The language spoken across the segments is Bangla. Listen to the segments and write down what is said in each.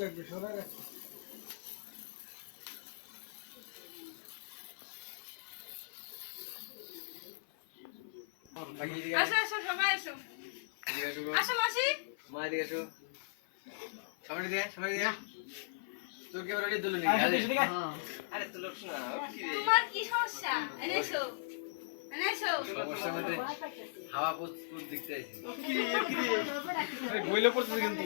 লাগবে সবাই রাখো। আসো আসো সবাই আসো। আসো মাসি। মা এদিকে এসো। সবাই দিয়ে। তোর কি বলে দুলু নি? আরে তুই লোক না। কি রে? তোমার কি সমস্যা? এনে এসো। এনে এসো। সমস্যা মধ্যে হাওয়া পুত দেখতে আইছি। আরে গইলে পড়ছে কিন্তু।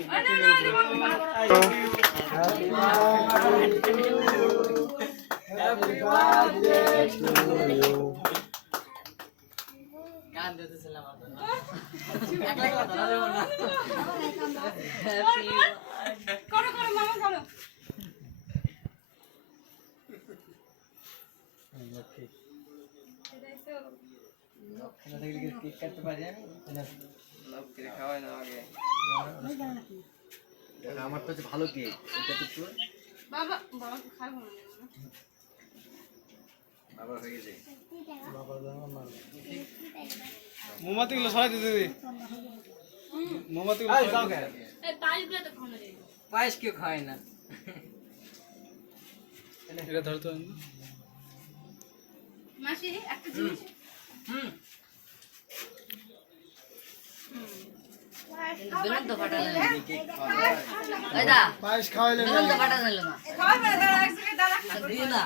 Happy birthday to you. গান দিতেছিলাম করো করো মামা করো। এটাই তো। এখানে থেকে কেক কাটতে পারি আমি লাভ করে খাওয়াই না আগে। আমার তো ভালো কেক। এটা তো তোর বাবা বাবা তো খাবো না। বাবা হয়ে গেছে। মোমবাতি গুলো সরাই দিতে দে। মোমবাতি গুলো যাও গে। এই পাইপগুলো তো খাওয়া যায়। পায়েস কেউ খায় না এটা ধর তো। মাসি একটা জিনিস বেলুন তো ফাটা না কেক খাওয়া। ওই দা পায়েস খাওয়াইলে বেলুন তো ফাটা না খাওয়া না দাঁড়া এক সেকেন্ড দাঁড়া। দিও না